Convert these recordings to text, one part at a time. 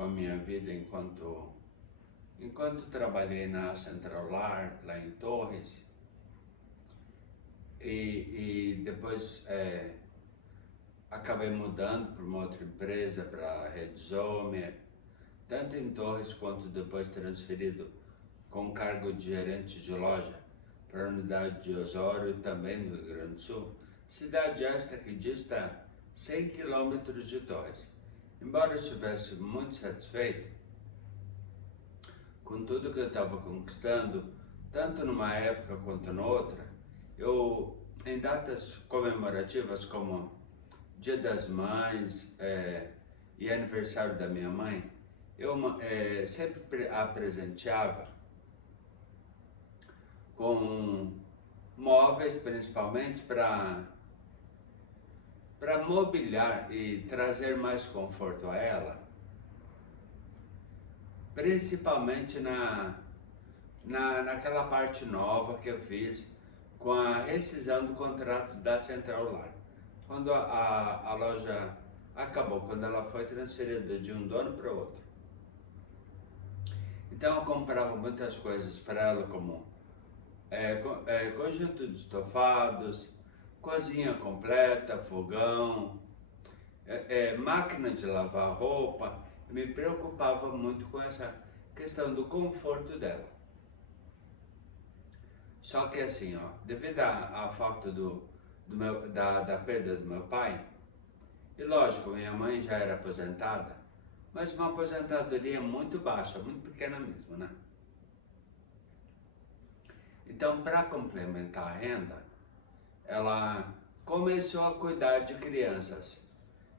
com a minha vida enquanto trabalhei na Centralar, lá em Torres, e depois acabei mudando para uma outra empresa, para a Rede Zomer, tanto em Torres quanto depois transferido com cargo de gerente de loja para a unidade de Osório, também do Rio Grande do Sul, cidade esta que dista 100 quilômetros de Torres. Embora eu estivesse muito satisfeito com tudo que eu estava conquistando, tanto numa época quanto noutra, em datas comemorativas como Dia das Mães e aniversário da minha mãe, eu sempre a presenteava com móveis, principalmente para mobiliar e trazer mais conforto a ela, principalmente naquela parte nova que eu fiz com a rescisão do contrato da Centralar. Quando a loja acabou, quando ela foi transferida de um dono para o outro. Então eu comprava muitas coisas para ela, como conjunto de estofados, cozinha completa, fogão, máquina de lavar roupa. Eu me preocupava muito com essa questão do conforto dela. Só que assim, devido à falta da perda do meu pai, e lógico, minha mãe já era aposentada, mas uma aposentadoria muito baixa, muito pequena mesmo, né? Então, para complementar a renda, ela começou a cuidar de crianças.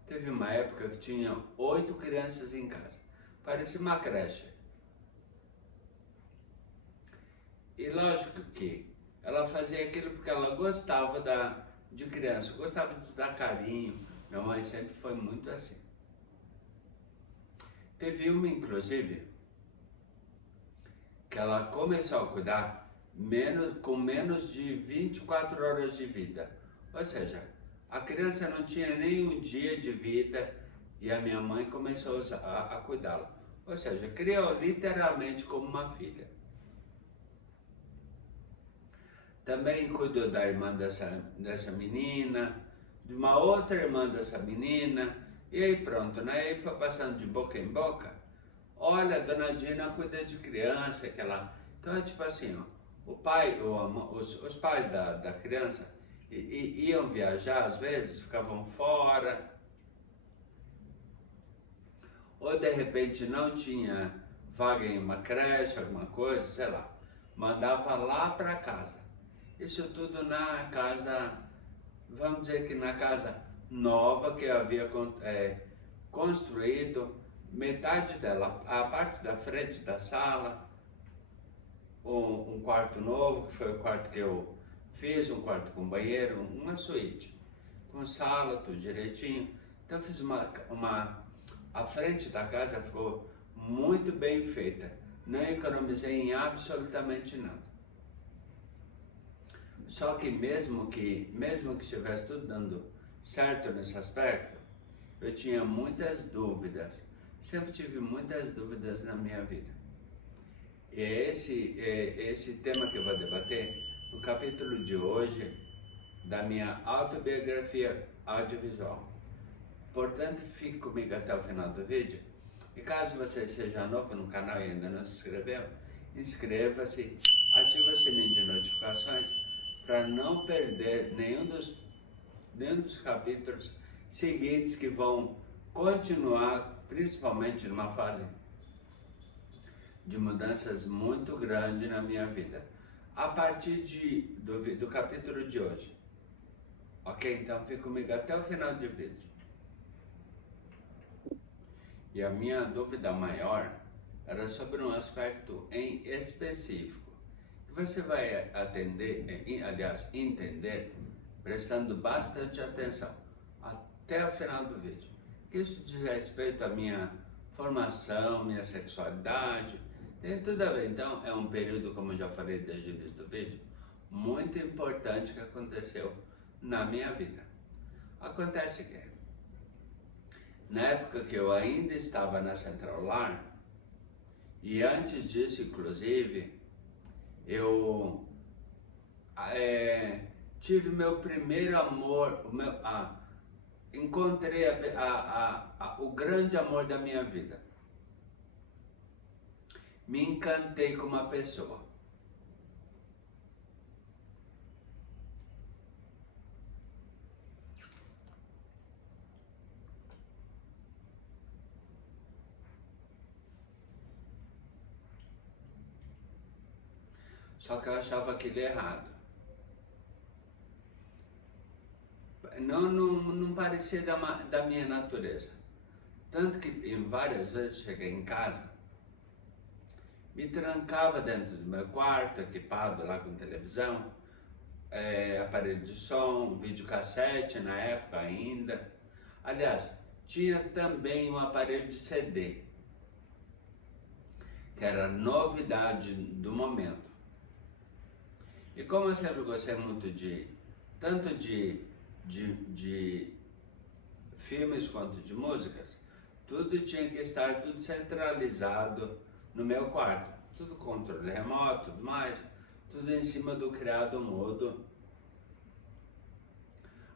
Teve uma época que tinha 8 crianças em casa, parecia uma creche. E lógico que ela fazia aquilo porque ela gostava de criança, gostava de dar carinho. Minha mãe sempre foi muito assim. Teve uma, inclusive, que ela começou a cuidar com menos de 24 horas de vida. Ou seja, a criança não tinha nem um dia de vida e a minha mãe começou a cuidá-la. Ou seja, criou literalmente como uma filha. Também cuidou da irmã dessa menina, de uma outra irmã dessa menina, e aí pronto, né? Aí foi passando de boca em boca. Olha, a dona Dina cuida de criança, Então é tipo assim, o pai, os pais da criança iam viajar, às vezes, ficavam fora, ou de repente não tinha vaga em uma creche, alguma coisa, sei lá, mandava lá para casa. Isso tudo na casa, vamos dizer que na casa nova que eu havia construído, metade dela, a parte da frente da sala, um quarto novo, que foi o quarto que eu fiz, um quarto com banheiro, uma suíte, com sala, tudo direitinho. Então fiz a frente da casa ficou muito bem feita, não economizei em absolutamente nada. Só que mesmo que estivesse tudo dando certo nesse aspecto, eu tinha muitas dúvidas, sempre tive muitas dúvidas na minha vida. E é esse tema que eu vou debater no capítulo de hoje da minha autobiografia audiovisual. Portanto, fique comigo até o final do vídeo. E caso você seja novo no canal e ainda não se inscreveu, inscreva-se, ative o sininho de notificações para não perder nenhum dos capítulos seguintes que vão continuar, principalmente numa fase de mudanças muito grande na minha vida, a partir do capítulo de hoje. Ok? Então fique comigo até o final do vídeo. E a minha dúvida maior era sobre um aspecto em específico, que você vai entender, prestando bastante atenção, até o final do vídeo. Isso diz respeito à minha formação, minha sexualidade, tem tudo a ver. Então, é um período, como eu já falei desde o início do vídeo, muito importante que aconteceu na minha vida. Acontece que, Na época que eu ainda estava na Central Lar, e antes disso, inclusive, eu tive meu primeiro amor, encontrei o grande amor da minha vida. Me encantei com uma pessoa. Só que eu achava aquilo errado. Não parecia da minha natureza. Tanto que em várias vezes cheguei em casa, me trancava dentro do meu quarto, equipado lá com televisão, aparelho de som, videocassete na época ainda. Aliás, tinha também um aparelho de CD, que era novidade do momento. E como eu sempre gostei muito tanto de filmes quanto de músicas, tudo tinha que estar tudo centralizado no meu quarto. Tudo controle remoto, tudo mais, tudo em cima do criado mudo,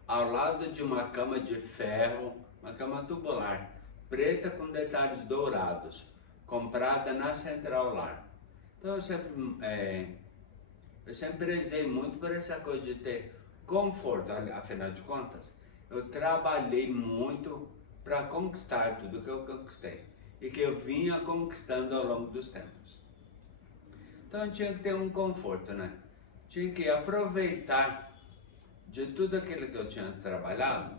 ao lado de uma cama de ferro, uma cama tubular, preta com detalhes dourados, comprada na Central Lar. Então eu sempre prezei muito por essa coisa de ter conforto. Afinal de contas, eu trabalhei muito para conquistar tudo que eu conquistei e que eu vinha conquistando ao longo dos tempos. Então eu tinha que ter um conforto, né? Tinha que aproveitar de tudo aquilo que eu tinha trabalhado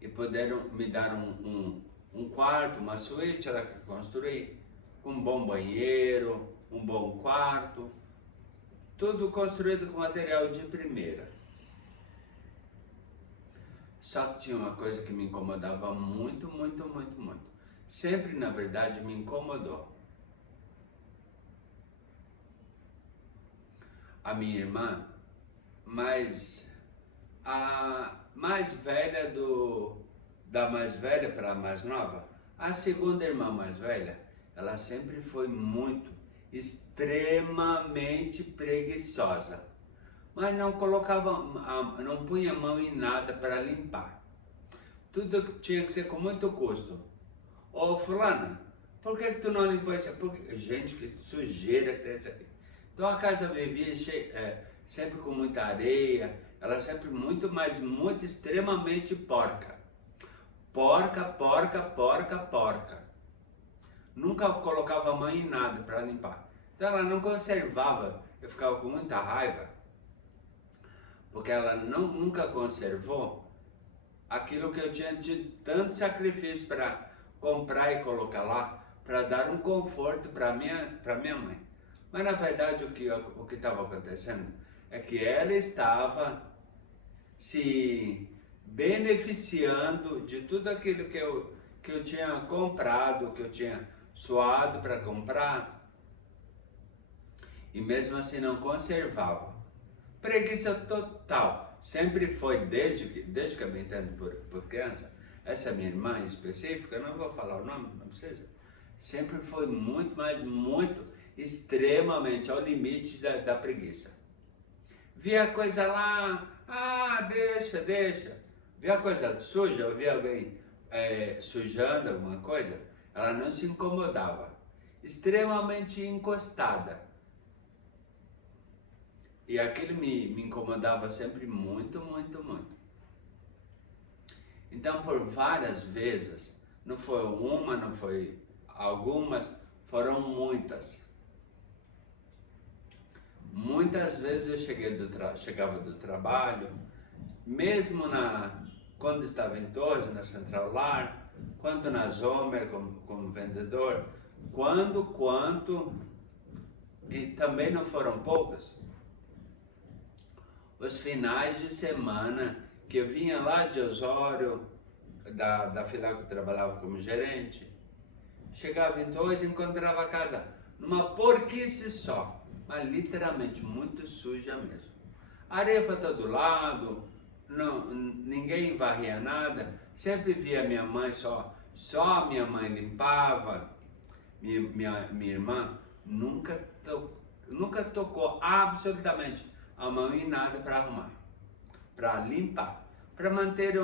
e poder me dar um quarto, uma suíte lá que eu construí, com um bom banheiro, um bom quarto, tudo construído com material de primeira. Só que tinha uma coisa que me incomodava muito, muito, muito, muito. Sempre, na verdade, me incomodou. A minha irmã, a mais velha da mais velha para a mais nova, a segunda irmã mais velha, ela sempre foi extremamente preguiçosa, mas não punha a mão em nada para limpar. Tudo tinha que ser com muito custo. Ô fulana, por que tu não limpou isso? Porque, gente, que sujeira que tem isso aqui. Então a casa vivia sempre com muita areia, ela sempre muito extremamente porca. Porca, porca, porca, porca. Nunca colocava a mão em nada para limpar. Então ela não conservava, eu ficava com muita raiva, porque ela nunca conservou aquilo que eu tinha tido tanto sacrifício para comprar e colocar lá, para dar um conforto para minha mãe. Mas na verdade o que estava acontecendo é que ela estava se beneficiando de tudo aquilo que eu tinha comprado, que eu tinha suado para comprar, e mesmo assim não conservava. Preguiça total. Sempre foi, desde que eu me entendo por criança, essa minha irmã em específico, eu não vou falar o nome, não precisa, sempre foi muito, mas muito, extremamente ao limite da preguiça. Via a coisa lá, deixa. Via a coisa suja, eu via alguém sujando alguma coisa, ela não se incomodava. Extremamente encostada. E aquilo me incomodava sempre muito, muito, muito. Então, por várias vezes, não foi uma, não foi algumas, foram muitas. Muitas vezes eu chegava do trabalho, mesmo quando estava em Torres, na Central Lar, quanto na Zomer como vendedor, e também não foram poucos, os finais de semana que eu vinha lá de Osório, da filial que eu trabalhava como gerente, chegava em Torres e encontrava a casa numa porquice só, mas literalmente muito suja mesmo. Areia para todo lado, ninguém varria nada, sempre via minha mãe só minha mãe limpava, minha irmã nunca tocou absolutamente a mão em nada para arrumar, para limpar, para manter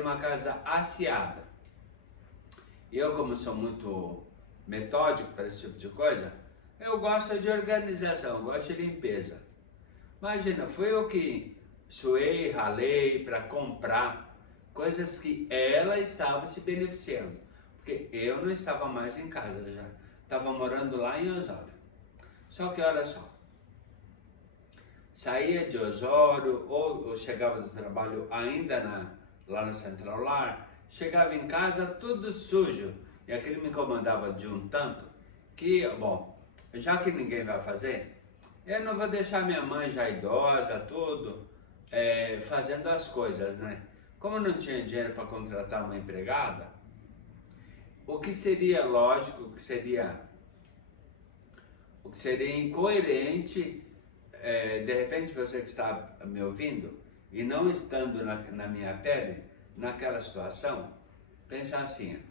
uma casa asseada. E eu, como sou muito metódico para esse tipo de coisa, eu gosto de organização, gosto de limpeza. Imagina, fui eu que suei, ralei para comprar coisas que ela estava se beneficiando, porque eu não estava mais em casa já, estava morando lá em Osório. Só que olha só, saía de Osório ou chegava do trabalho ainda lá na Central Lar, chegava em casa tudo sujo e aquilo me incomodava de um tanto que, bom, já que ninguém vai fazer, eu não vou deixar minha mãe já idosa, tudo, fazendo as coisas, né? Como eu não tinha dinheiro para contratar uma empregada, o que seria lógico, o que seria incoerente, de repente você que está me ouvindo e não estando na minha pele, naquela situação, pensar assim,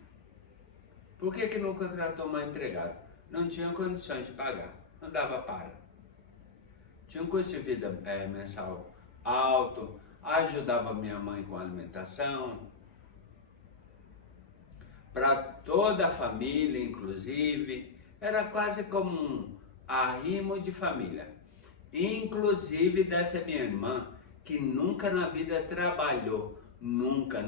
por que não contratou uma empregada? Não tinha condições de pagar, não dava para. Tinha um custo de vida mensal alto, ajudava minha mãe com a alimentação, para toda a família, inclusive, era quase como um arrimo de família. Inclusive dessa minha irmã, que nunca na vida trabalhou, nunca.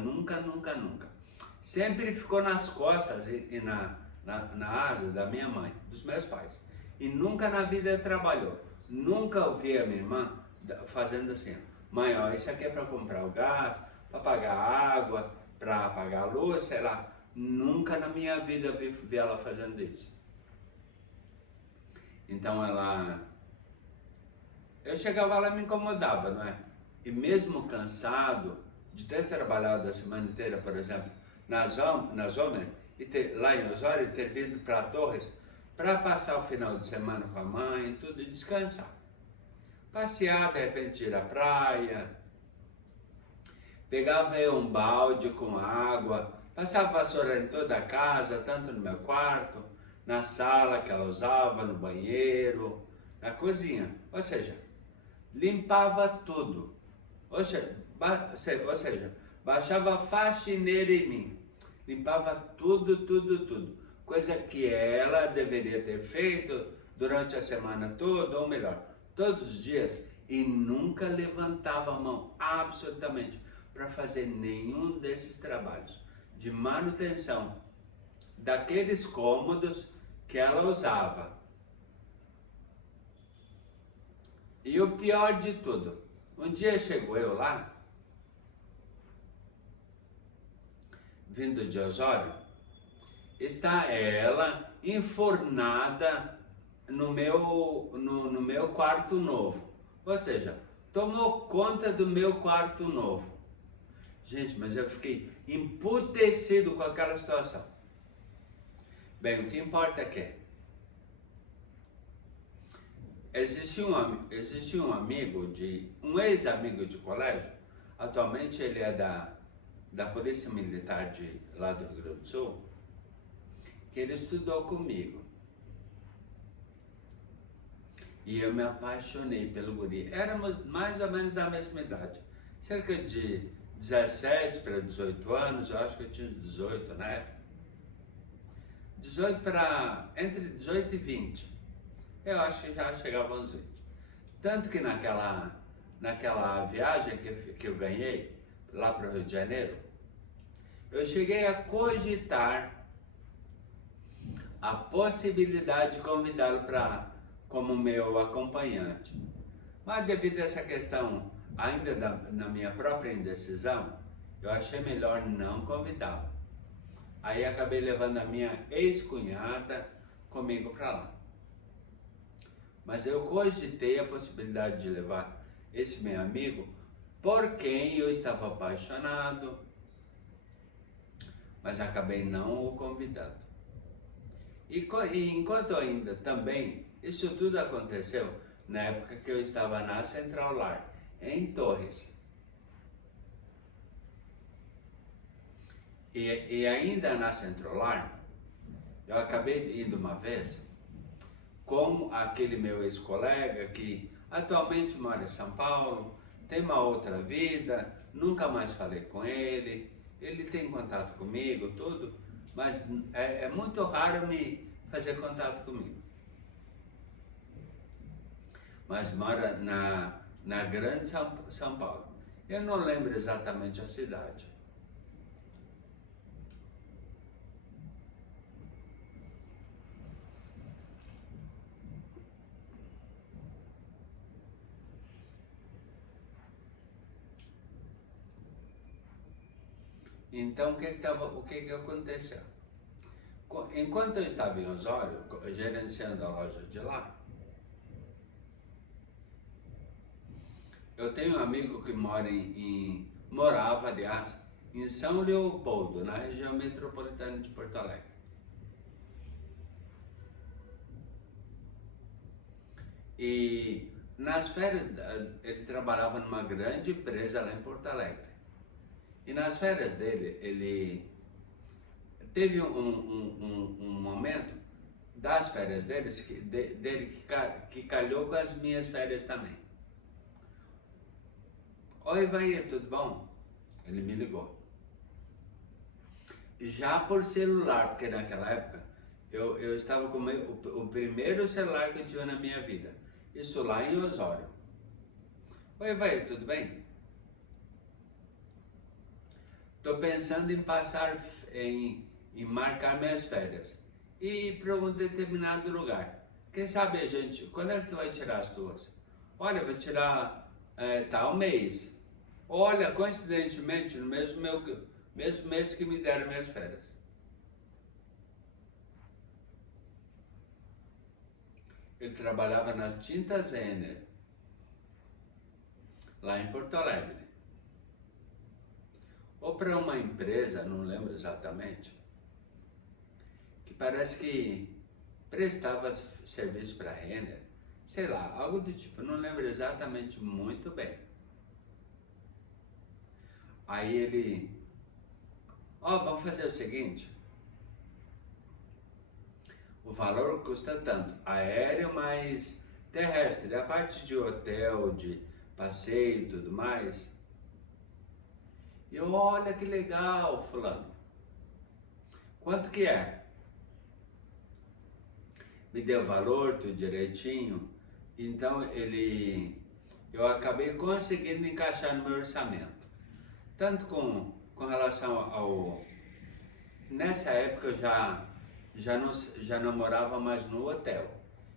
Sempre ficou nas costas e na asa da minha mãe, dos meus pais. E nunca na vida trabalhou. Nunca ouvi a minha irmã fazendo assim, mãe, ó, isso aqui é para comprar o gás, para pagar a água, para pagar a luz, sei lá. Nunca na minha vida vi ela fazendo isso. Então eu chegava lá e me incomodava, não é? E mesmo cansado de ter trabalhado a semana inteira, por exemplo, na Zomer, lá em Osório, e ter vindo para Torres, para passar o final de semana com a mãe e tudo, e descansar. Passear, de repente ir à praia, pegava eu um balde com água, passava vassoura em toda a casa, tanto no meu quarto, na sala que ela usava, no banheiro, na cozinha. Ou seja, limpava tudo. Ou seja, baixava faxineira em mim. Limpava tudo. Coisa que ela deveria ter feito durante a semana toda, ou melhor, todos os dias, e nunca levantava a mão, absolutamente, para fazer nenhum desses trabalhos de manutenção daqueles cômodos que ela usava. E o pior de tudo, um dia chegou eu lá, vindo de Osório, está ela enfornada no meu quarto novo. Ou seja, tomou conta do meu quarto novo. Gente, mas eu fiquei emputecido com aquela situação. Bem, o que importa é que existe um ex-amigo de colégio, atualmente ele é da Polícia Militar lá do Rio Grande do Sul, que ele estudou comigo. E eu me apaixonei pelo guri. Éramos mais ou menos da mesma idade, cerca de 17 para 18 anos, eu acho que eu tinha 18 na época. Entre 18 e 20. Eu acho que já chegava aos 20. Tanto que naquela viagem que eu ganhei lá para o Rio de Janeiro, eu cheguei a cogitar a possibilidade de convidá-lo como meu acompanhante. Mas devido a essa questão, ainda na minha própria indecisão, eu achei melhor não convidá-lo. Aí acabei levando a minha ex-cunhada comigo para lá. Mas eu cogitei a possibilidade de levar esse meu amigo por quem eu estava apaixonado, mas acabei não o convidando. E enquanto ainda também, isso tudo aconteceu na época que eu estava na Central Lar, em Torres. E ainda na Centrolar, eu acabei indo uma vez com aquele meu ex-colega que atualmente mora em São Paulo, tem uma outra vida, nunca mais falei com ele, ele tem contato comigo, tudo, mas é muito raro me fazer contato comigo. Mas mora na grande São Paulo. Eu não lembro exatamente a cidade. Então, o que aconteceu? Enquanto eu estava em Osório, gerenciando a loja de lá, eu tenho um amigo que morava, aliás, em São Leopoldo, na região metropolitana de Porto Alegre. E nas férias, ele trabalhava numa grande empresa lá em Porto Alegre. E nas férias dele, ele teve um momento das férias dele que calhou com as minhas férias também. Oi, Bahia, tudo bom? Ele me ligou. Já por celular, porque naquela época eu estava com o primeiro celular que eu tive na minha vida. Isso lá em Osório. Oi, Bahia, tudo bem? Estou pensando em passar, em marcar minhas férias e ir para um determinado lugar. Quem sabe a gente, quando é que tu vai tirar as tuas? Olha, vou tirar tal mês. Olha, coincidentemente, no mesmo mês que me deram minhas férias. Ele trabalhava na Tinta Zener, lá em Porto Alegre. Ou para uma empresa, não lembro exatamente, que parece que prestava serviço para Renner, sei lá, algo do tipo, não lembro exatamente muito bem. Aí ele, vamos fazer o seguinte, o valor custa tanto, aéreo mais terrestre, a parte de hotel, de passeio e tudo mais. E eu, olha que legal, fulano. Quanto que é? Me deu o valor, tudo direitinho. Então eu acabei conseguindo encaixar no meu orçamento. Tanto com relação ao... Nessa época eu já não morava mais no hotel.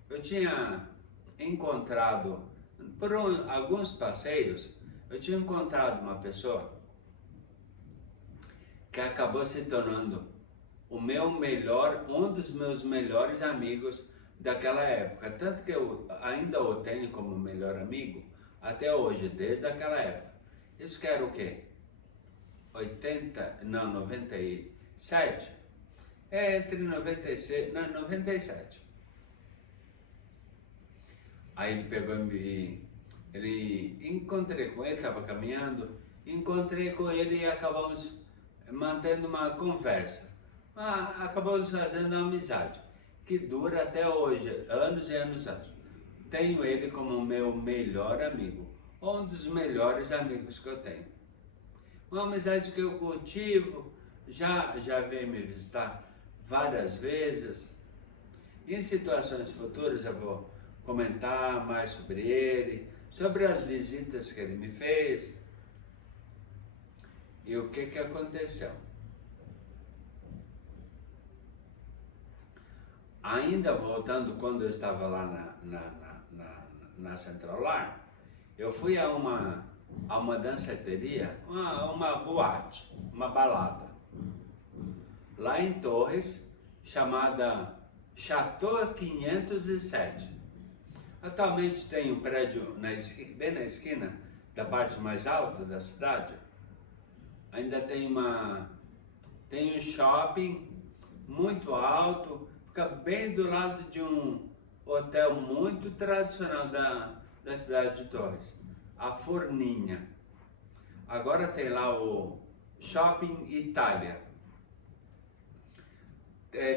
Eu tinha encontrado, por alguns passeios, eu tinha encontrado uma pessoa que acabou se tornando um dos meus melhores amigos daquela época. Tanto que eu ainda o tenho como melhor amigo até hoje, desde aquela época. Isso que era o quê? 97? Entre 96, não, 97. Aí ele pegou encontrei com ele, estava caminhando, encontrei com ele e acabamos mantendo uma conversa. Acabamos fazendo uma amizade, que dura até hoje, anos e anos. Tenho ele como meu melhor amigo, um dos melhores amigos que eu tenho. Uma amizade que eu cultivo, já veio me visitar várias vezes. Em situações futuras eu vou comentar mais sobre ele, sobre as visitas que ele me fez. E o que aconteceu? Ainda voltando, quando eu estava lá na Centrolar, eu fui a uma danceteria, uma boate, uma balada, lá em Torres, chamada Chateau 507. Atualmente tem um prédio bem na esquina da parte mais alta da cidade. Ainda tem um shopping muito alto, fica bem do lado de um hotel muito tradicional da cidade de Torres, a Forninha. Agora tem lá o Shopping Itália.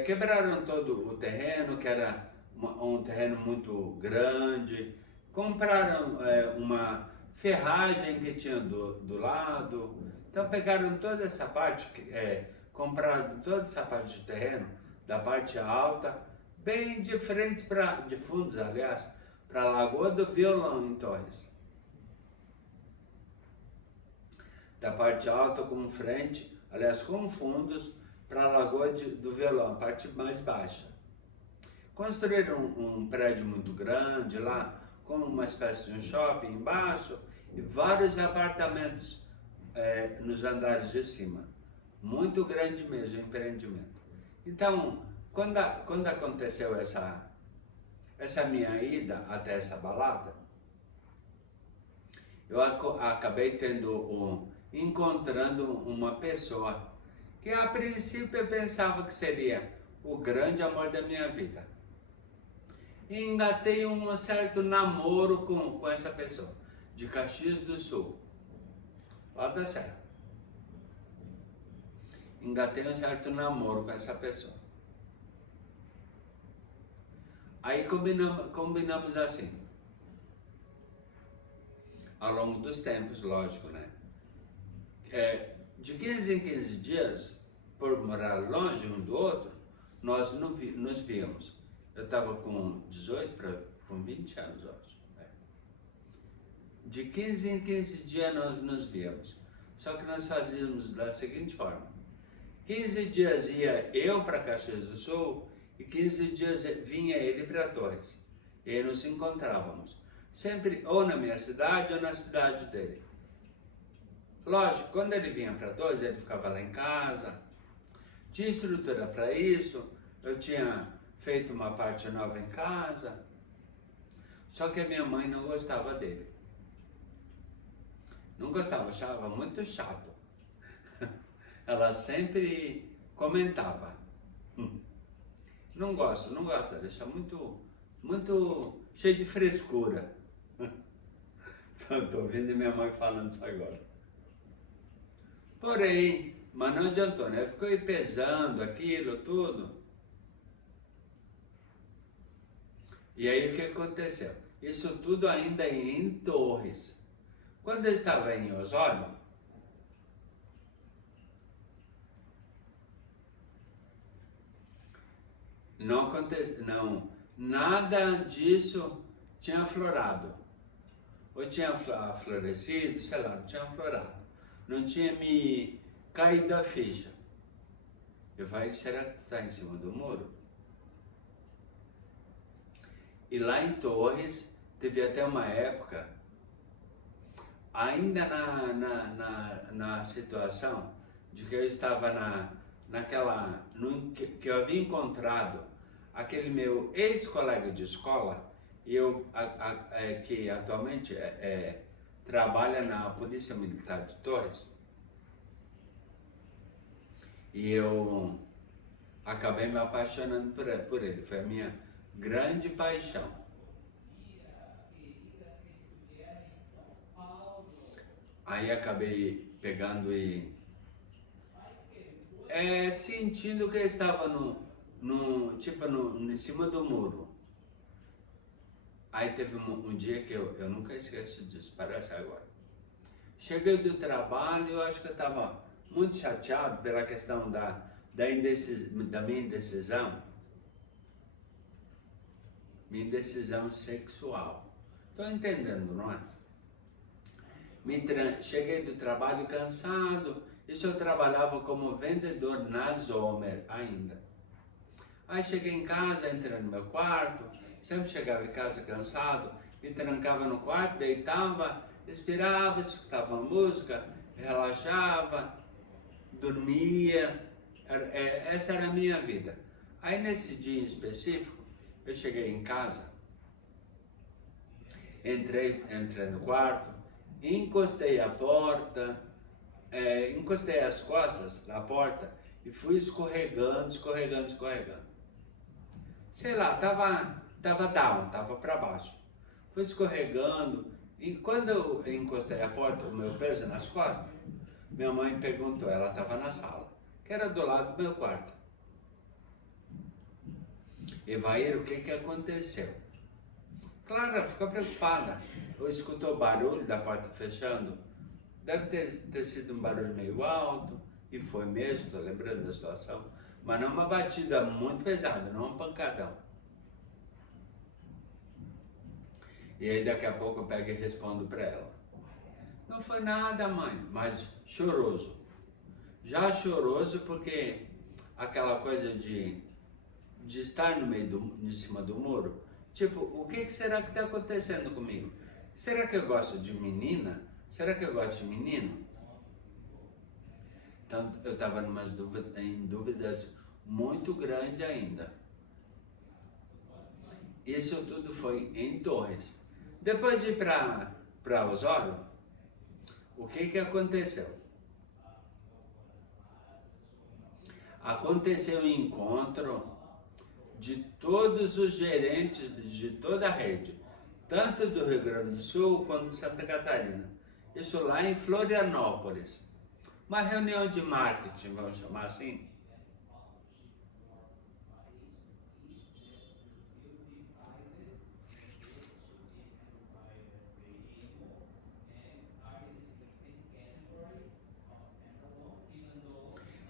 quebraram todo o terreno, que era um terreno muito grande, compraram uma ferragem que tinha do lado, então pegaram toda essa parte, compraram toda essa parte de terreno, da parte alta, bem de frente de fundos, aliás, para a Lagoa do Violão em Torres. Da parte alta como frente, aliás, com fundos, para a Lagoa do Violão, a parte mais baixa. Construíram um prédio muito grande lá, com uma espécie de um shopping embaixo, e vários apartamentos nos andares de cima. Muito grande mesmo o empreendimento. Então, quando aconteceu essa minha ida até essa balada, eu acabei encontrando uma pessoa que a princípio eu pensava que seria o grande amor da minha vida. E engatei um certo namoro com essa pessoa, de Caxias do Sul, lá da Serra. Engatei um certo namoro com essa pessoa. Aí combinamos assim, ao longo dos tempos, lógico, né? De 15 em 15 dias, por morar longe um do outro, nós nos víamos. Eu estava com 18 com 20 anos, eu acho. De 15 em 15 dias nós nos víamos. Só que nós fazíamos da seguinte forma: 15 dias ia eu para Caxias do Sul e 15 dias vinha ele para Torres. E aí nos encontrávamos. Sempre ou na minha cidade ou na cidade dele. Lógico, quando ele vinha para Torres, ele ficava lá em casa. Tinha estrutura para isso. Eu tinha feito uma parte nova em casa. Só que a minha mãe não gostava dele. Não gostava, achava muito chato. Ela sempre comentava. Não gosto, deixa muito cheio de frescura. Estou ouvindo minha mãe falando isso agora. Porém, mas não adiantou, né? Ficou aí pesando aquilo tudo. E aí o que aconteceu? Isso tudo ainda em Torres. Quando eu estava em Osório, nada disso tinha aflorado. Ou tinha florescido, sei lá, não tinha aflorado. Não tinha me caído a ficha. Eu falei, será que está em cima do muro? E lá em Torres, teve até uma época, ainda na situação de que eu estava que eu havia encontrado aquele meu ex-colega de escola, que atualmente trabalha na Polícia Militar de Torres, e eu acabei me apaixonando por ele, foi a minha grande paixão. Aí acabei pegando e sentindo que eu estava em cima do muro. Aí teve um dia que eu nunca esqueço disso, parece agora. Cheguei do trabalho, eu acho que eu estava muito chateado pela questão da minha indecisão. Minha indecisão sexual. Estou entendendo, não é? Cheguei do trabalho cansado, isso eu trabalhava como vendedor na Zomer ainda. Aí cheguei em casa, entrei no meu quarto, sempre chegava em casa cansado, me trancava no quarto, deitava, respirava, escutava uma música, relaxava, dormia, essa era a minha vida. Aí nesse dia em específico, eu cheguei em casa, entrei no quarto, encostei a porta, encostei as costas na porta e fui escorregando. Sei lá, tava down, tava para baixo. Fui escorregando e quando eu encostei a porta, o meu peso nas costas, minha mãe perguntou, ela estava na sala, que era do lado do meu quarto. Evair, o que aconteceu? Clara ficou preocupada. Ou escutou o barulho da porta fechando. Deve ter sido um barulho meio alto, e foi mesmo, estou lembrando da situação. Mas não uma batida muito pesada, não um pancadão. E aí daqui a pouco eu pego e respondo para ela. Não foi nada, mãe, mas choroso. Já choroso porque aquela coisa de estar no meio em cima do muro. Tipo, o que será que está acontecendo comigo? Será que eu gosto de menina? Será que eu gosto de menino? Então eu estava em dúvidas muito grandes ainda. Isso tudo foi em Torres. Depois de ir para Osório, o que aconteceu? Aconteceu um encontro de todos os gerentes de toda a rede, tanto do Rio Grande do Sul quanto de Santa Catarina. Isso lá em Florianópolis. Uma reunião de marketing, vamos chamar assim.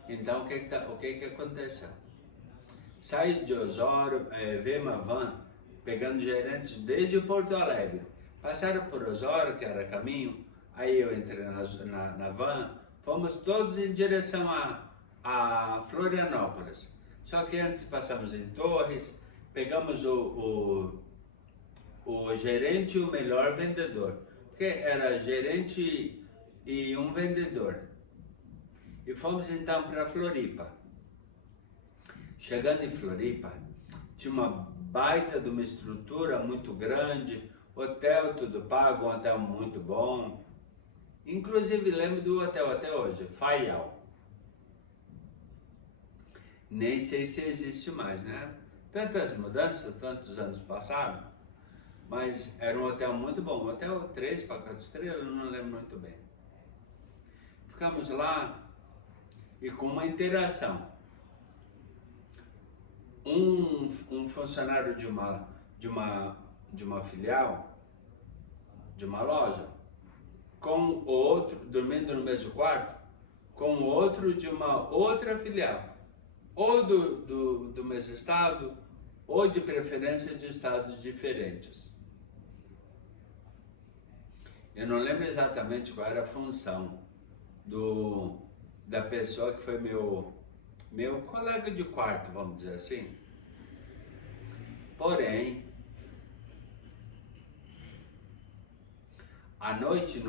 Então, o que aconteceu? Saí de Osório, veio uma van pegando gerentes desde Porto Alegre. Passaram por Osório, que era caminho, aí eu entrei na van, fomos todos em direção a Florianópolis. Só que antes passamos em Torres, pegamos o gerente e o melhor vendedor, porque era gerente e um vendedor. E fomos então para Floripa. Chegando em Floripa, tinha uma baita de uma estrutura muito grande, hotel tudo pago, um hotel muito bom. Inclusive lembro do hotel até hoje, Faial. Nem sei se existe mais, né? Tantas mudanças, tantos anos passaram, mas era um hotel muito bom, um hotel 3, 4 estrelas, não lembro muito bem. Ficamos lá e com uma interação. Um funcionário de uma filial, de uma loja, com o outro, dormindo no mesmo quarto, com o outro de uma outra filial, ou do mesmo estado, ou de preferência de estados diferentes. Eu não lembro exatamente qual era a função da pessoa que foi meu colega de quarto, vamos dizer assim. Porém, à noite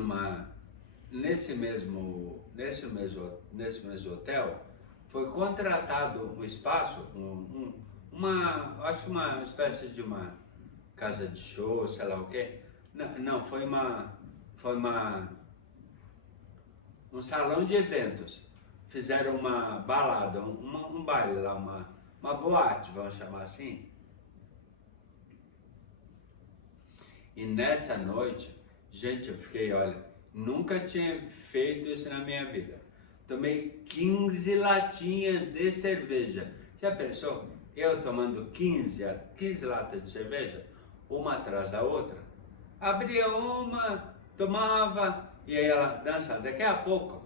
nesse mesmo hotel, foi contratado um espaço, acho que uma espécie de uma casa de show, sei lá o quê. Não, foi um salão de eventos. Fizeram uma balada, um baile lá, uma boate, vamos chamar assim. E nessa noite, gente, eu fiquei, olha, nunca tinha feito isso na minha vida. Tomei 15 latinhas de cerveja. Já pensou? Eu tomando 15 latas de cerveja, uma atrás da outra. Abria uma, tomava, e aí ela dança. Daqui a pouco,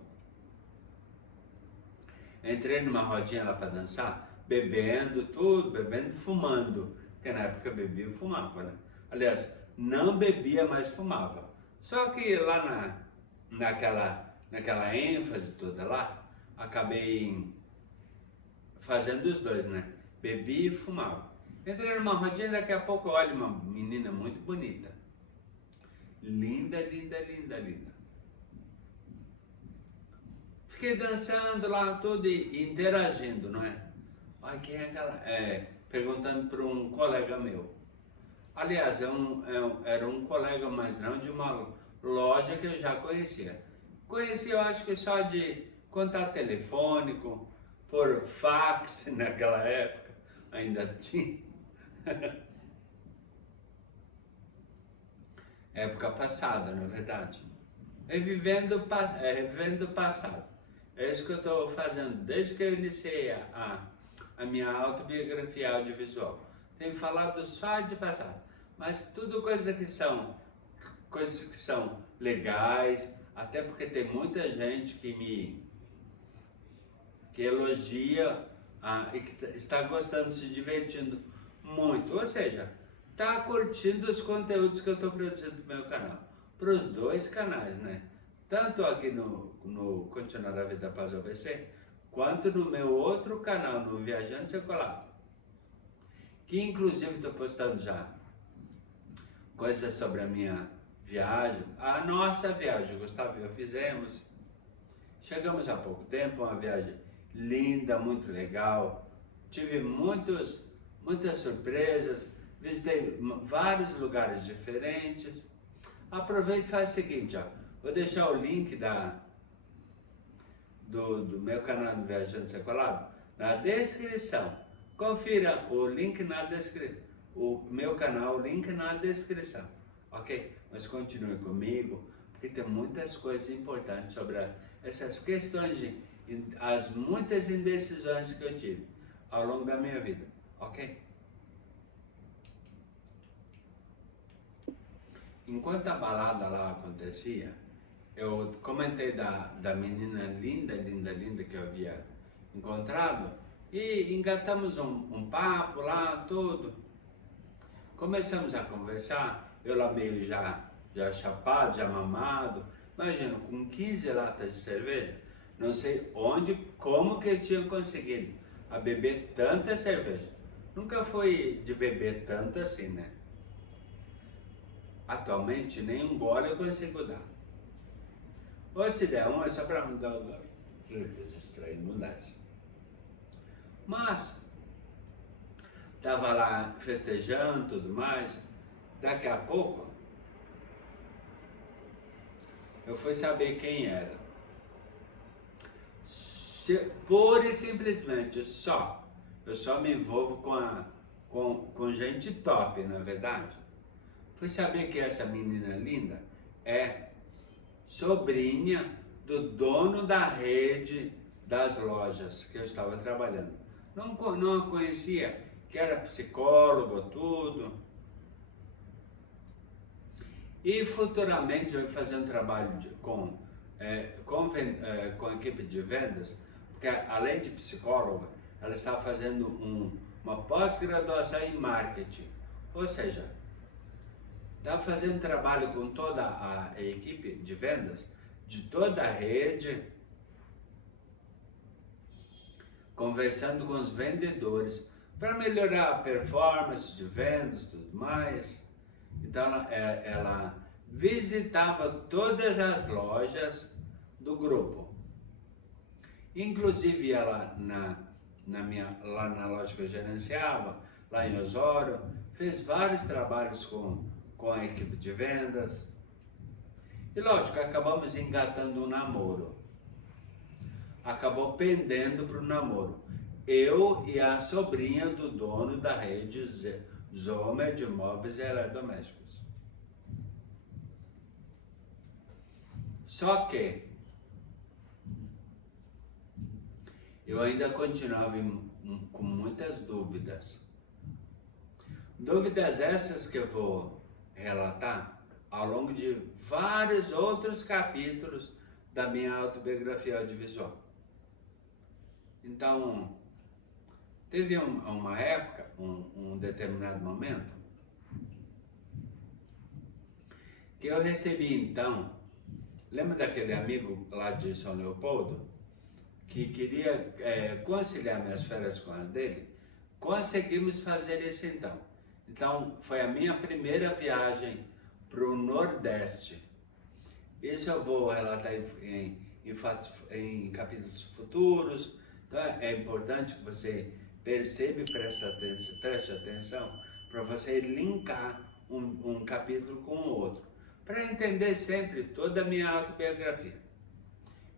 entrei numa rodinha lá para dançar, bebendo tudo, bebendo, fumando. Porque na época eu bebia e fumava, né? Aliás, não bebia, mas fumava. Só que lá naquela ênfase toda lá, acabei fazendo os dois, né? Bebi e fumava. Entrei numa rodinha, daqui a pouco eu olho uma menina muito bonita. Linda, linda, linda, linda. Fiquei dançando lá tudo e interagindo, não é? Ai, quem é aquela? Perguntando para um colega meu. Aliás, era um colega, mas não de uma loja que eu já conhecia. Conheci, eu acho que só de contato telefônico, por fax naquela época, ainda tinha. Época passada, na verdade. É vivendo o passado. É isso que eu estou fazendo desde que eu iniciei a minha autobiografia audiovisual. tenho falado só de passado, mas tudo coisas que são legais, até porque tem muita gente que elogia e que está gostando, se divertindo muito, ou seja, está curtindo os conteúdos que eu estou produzindo no meu canal, para os dois canais, né? Tanto aqui no Continuar a Vida Após o AVC, quanto no meu outro canal, no Viajante Secolado, que inclusive estou postando já coisas sobre a minha viagem, a nossa viagem, Gustavo e eu fizemos. Chegamos há pouco tempo, uma viagem linda, muito legal. Tive muitas surpresas, visitei vários lugares diferentes. Aproveite e faz o seguinte, ó, vou deixar o link do meu canal do Viajante Secolado na descrição. Confira o link na descrição, o meu canal, o link na descrição, ok? Mas continue comigo, porque tem muitas coisas importantes sobre essas questões as muitas indecisões que eu tive ao longo da minha vida, ok? Enquanto a balada lá acontecia, eu comentei da menina linda que eu havia encontrado e engatamos um papo lá, tudo. Começamos a conversar, eu lá meio já chapado, já mamado, imagina, com 15 latas de cerveja, não sei como que eu tinha conseguido a beber tanta cerveja. Nunca foi de beber tanto assim, né? Atualmente nem um gole eu consigo dar. Ou se der um é só para me dar uma cerveja estranha, não dá assim. Mas tava lá festejando, tudo mais. Daqui a pouco eu fui saber quem era. Pura e simplesmente eu só me envolvo com gente top, na verdade. Fui saber que essa menina linda é sobrinha do dono da rede das lojas que eu estava trabalhando. Não a conhecia, que era psicólogo, tudo. E futuramente vai fazer um trabalho com a equipe de vendas, porque além de psicóloga, ela está fazendo uma pós-graduação em marketing. Ou seja, está fazendo trabalho com toda a equipe de vendas, de toda a rede, conversando com os vendedores, para melhorar a performance de vendas e tudo mais. Então ela visitava todas as lojas do grupo. Inclusive ela lá na loja que eu gerenciava, lá em Osório, fez vários trabalhos com a equipe de vendas. E lógico, acabamos engatando um namoro. Acabou pendendo para o namoro. Eu e a sobrinha do dono da rede Zomer de Móveis e Eletrodomésticos. Só que eu ainda continuava com muitas dúvidas. Dúvidas essas que eu vou relatar ao longo de vários outros capítulos da minha autobiografia audiovisual. Então, teve uma época, um determinado momento, que eu recebi então, lembra daquele amigo lá de São Leopoldo, que queria conciliar minhas férias com as dele? Conseguimos fazer isso então. Então, foi a minha primeira viagem para o Nordeste. Isso eu vou relatar em capítulos futuros. Então, é importante que você perceba e preste atenção para você linkar um capítulo com o outro, para entender sempre toda a minha autobiografia.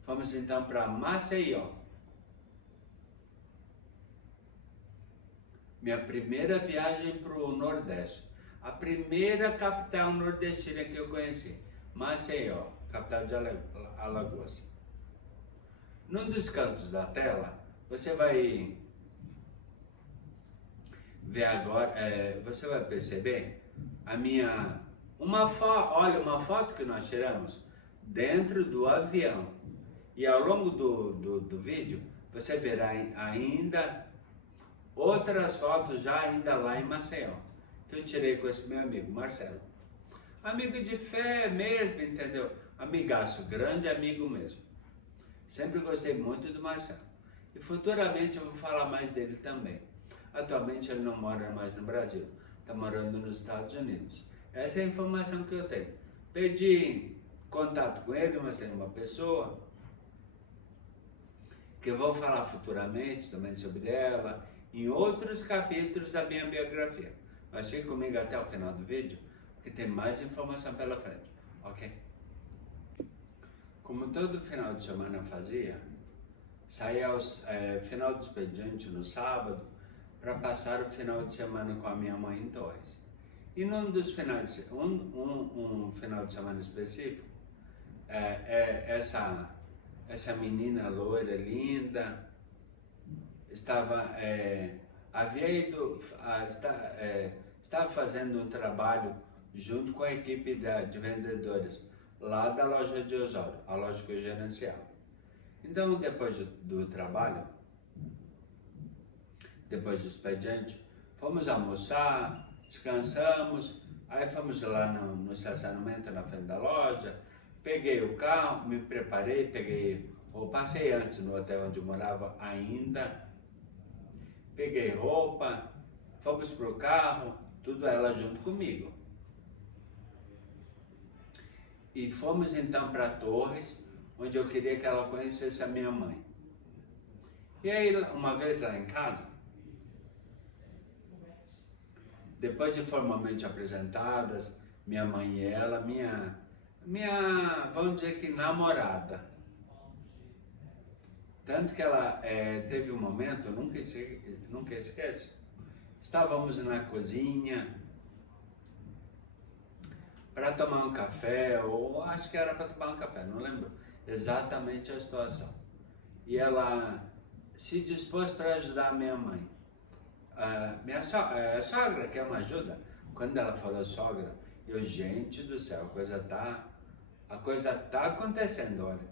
Vamos então para Maceió. Minha primeira viagem para o Nordeste. A primeira capital nordestina que eu conheci. Maceió, capital de Alagoas. Num dos cantos da tela, você vai ver agora, você vai perceber a minha, olha uma foto que nós tiramos dentro do avião. E ao longo do vídeo, você verá ainda outras fotos já ainda lá em Maceió, que eu tirei com esse meu amigo, Marcelo. Amigo de fé mesmo, entendeu? Amigaço, grande amigo mesmo. Sempre gostei muito do Marcelo. E futuramente eu vou falar mais dele também. Atualmente ele não mora mais no Brasil, está morando nos Estados Unidos. Essa é a informação que eu tenho. Perdi contato com ele, mas tem uma pessoa que eu vou falar futuramente também sobre ela, em outros capítulos da minha biografia. Mas fique comigo até o final do vídeo, porque tem mais informação pela frente, ok? Como todo final de semana eu fazia, saía ao final do expediente no sábado, para passar o final de semana com a minha mãe em Torres. E num dos finais, um final de semana específico, essa menina loira, linda, estava fazendo um trabalho junto com a equipe de vendedores lá da loja de Osório, a loja que eu gerenciava. Então, depois do trabalho, depois do expediente, fomos almoçar, descansamos, aí fomos lá no estacionamento na frente da loja, peguei o carro, me preparei, passei antes no hotel onde eu morava ainda, peguei roupa, fomos pro carro, tudo ela junto comigo. E fomos então para Torres, onde eu queria que ela conhecesse a minha mãe. E aí, uma vez lá em casa, depois de formalmente apresentadas, minha mãe e ela, vamos dizer que namorada. Tanto que ela teve um momento, nunca esqueço, estávamos na cozinha para tomar um café, ou acho que era para tomar um café, não lembro exatamente a situação. E ela se dispôs para ajudar a minha mãe. Minha sogra quer uma ajuda. Quando ela falou sogra, eu, gente do céu, a coisa tá acontecendo, olha.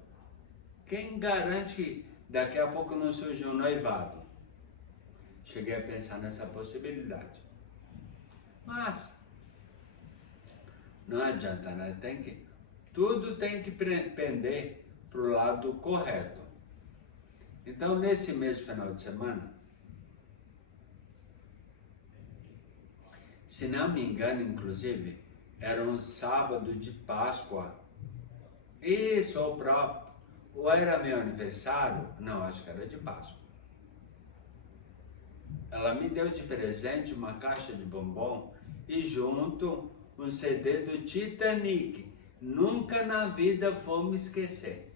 Quem garante que daqui a pouco não surge um noivado? Cheguei a pensar nessa possibilidade. Mas não adianta, né? Tudo tem que pender para o lado correto. Então, nesse mesmo final de semana, se não me engano, inclusive, era um sábado de Páscoa. Isso, ou era meu aniversário? Não, acho que era de Páscoa. Ela me deu de presente uma caixa de bombom e junto um CD do Titanic. Nunca na vida vou me esquecer.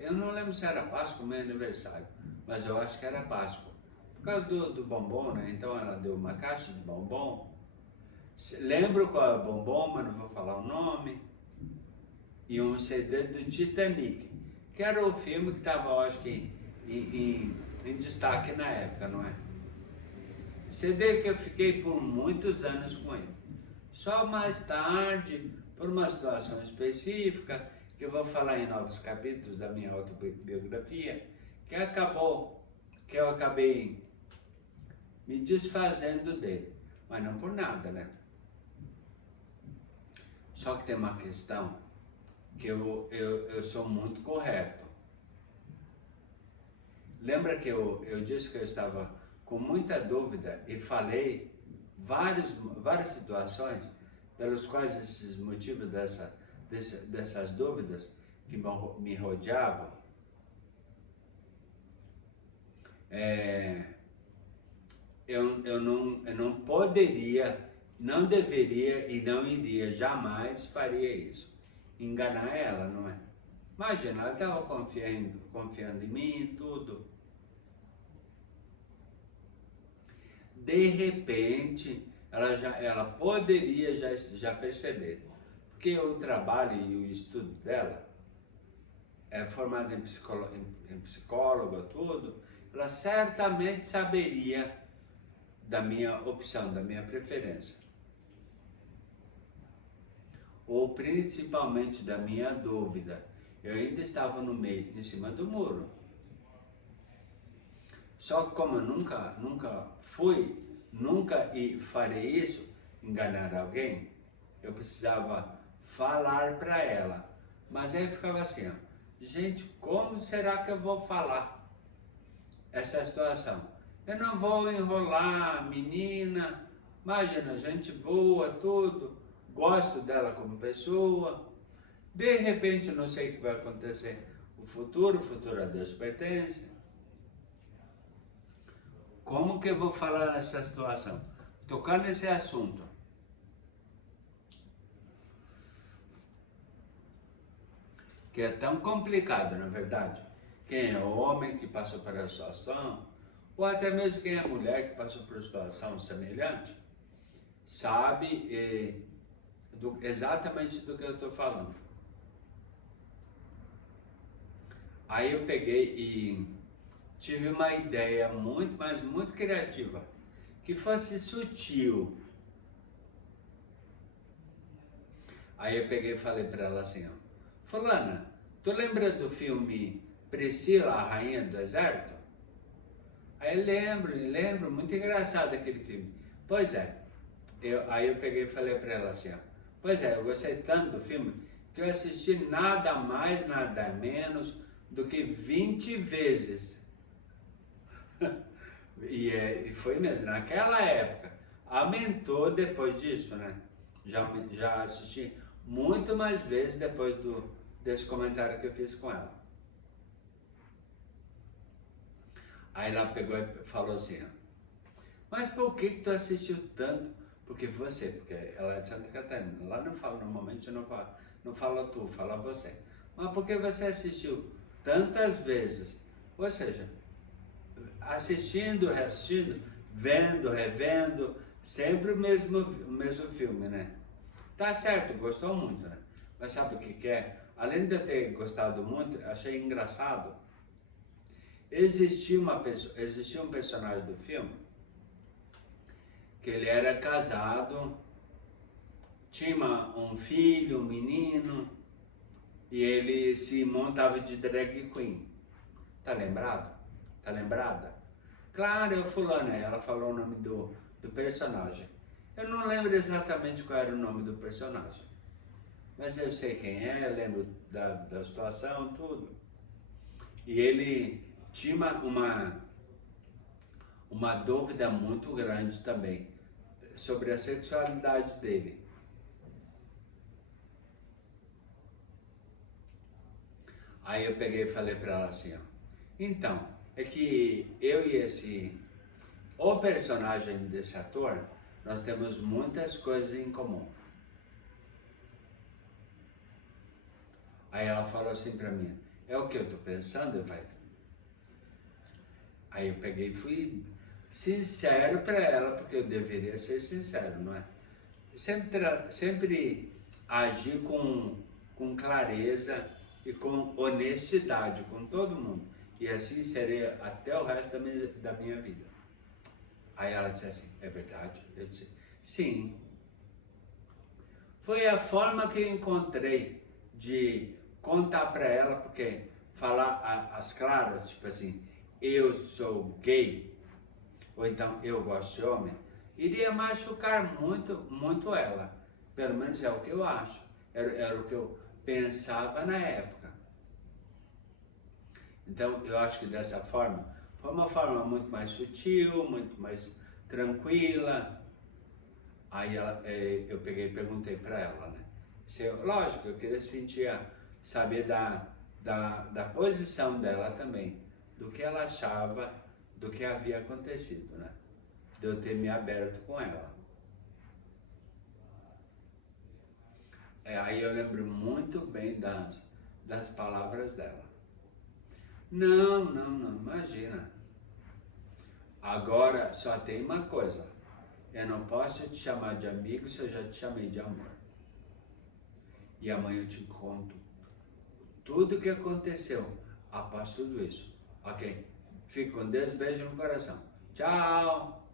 Eu não lembro se era Páscoa ou meu aniversário, mas eu acho que era Páscoa. Por causa do bombom, né? Então ela deu uma caixa de bombom. Lembro qual é o bombom, mas não vou falar o nome. E um CD do Titanic, que era o filme que estava, acho que, em destaque na época, não é? CD que eu fiquei por muitos anos com ele. Só mais tarde, por uma situação específica, que eu vou falar em novos capítulos da minha autobiografia, que eu acabei me desfazendo dele. Mas não por nada, né? Só que tem uma questão que eu sou muito correto. Lembra que eu disse que eu estava com muita dúvida e falei várias situações pelos quais esses motivos dessas dúvidas que me rodeavam, eu não poderia, não deveria e não iria, jamais faria isso. Enganar ela, não é? Imagina, ela estava confiando em mim e tudo. De repente, ela poderia já perceber, porque o trabalho e o estudo dela é formada em psicóloga, tudo, ela certamente saberia da minha opção, da minha preferência. Ou principalmente da minha dúvida. Eu ainda estava no meio, em cima do muro. Só que como eu nunca e farei isso, enganar alguém, eu precisava falar para ela. Mas aí ficava assim, ó, gente, como será que eu vou falar essa situação? Eu não vou enrolar, menina, imagina, gente boa, tudo, gosto dela como pessoa, de repente não sei o que vai acontecer, o futuro a Deus pertence. Como que eu vou falar nessa situação? Tocar nesse assunto. Que é tão complicado, na verdade. Quem é o homem que passou por essa situação, ou até mesmo quem é a mulher que passou por uma situação semelhante, sabe exatamente do que eu estou falando. Aí eu peguei e tive uma ideia muito, mas muito criativa, que fosse sutil. Aí eu peguei e falei para ela assim, ó, fulana, tu lembra do filme Priscila, a Rainha do Deserto? Aí lembro, muito engraçado aquele filme. Pois é, aí eu peguei e falei para ela assim, ó, pois é, eu gostei tanto do filme que eu assisti nada mais, nada menos do que 20 vezes. E foi mesmo, naquela época. Aumentou depois disso, né? Já assisti muito mais vezes depois desse comentário que eu fiz com ela. Aí ela pegou e falou assim, ó, mas por que tu assistiu tanto? Porque ela é de Santa Catarina, lá não fala normalmente, não fala tu, fala você. Mas por que você assistiu tantas vezes? Ou seja, assistindo, reassistindo, vendo, revendo, sempre o mesmo filme, né? Tá certo, gostou muito, né? Mas sabe o que é? Além de eu ter gostado muito, achei engraçado. Existia um personagem do filme que ele era casado, tinha um filho, um menino, e ele se montava de drag queen. Tá lembrado? Tá lembrada? Claro, é o fulano, ela falou o nome do personagem. Eu não lembro exatamente qual era o nome do personagem, mas eu sei quem é, eu lembro da situação, tudo. E ele tinha uma dúvida muito grande também sobre a sexualidade dele. Aí eu peguei e falei para ela assim, ó, então, é que eu e o personagem desse ator, nós temos muitas coisas em comum. Aí ela falou assim para mim, é o que eu tô pensando, vai? Aí eu peguei e fui sincero para ela, porque eu deveria ser sincero, não é? Sempre agir com clareza e com honestidade com todo mundo. E assim serei até o resto da minha vida. Aí ela disse assim, é verdade? Eu disse, sim. Foi a forma que eu encontrei de contar para ela, porque falar as claras, tipo assim, eu sou gay, ou então eu gosto de homem, iria machucar muito ela. Pelo menos é o que eu acho. Era o que eu pensava na época. Então, eu acho que dessa forma, foi uma forma muito mais sutil, muito mais tranquila. Aí eu peguei e perguntei para ela, né? Lógico, eu queria saber da posição dela também, do que ela achava do que havia acontecido, né? De eu ter me aberto com ela. Aí eu lembro muito bem das palavras dela. Não, imagina. Agora só tem uma coisa. Eu não posso te chamar de amigo se eu já te chamei de amor. E amanhã eu te conto tudo que aconteceu após tudo isso. Ok? Fique com Deus, beijo no coração. Tchau!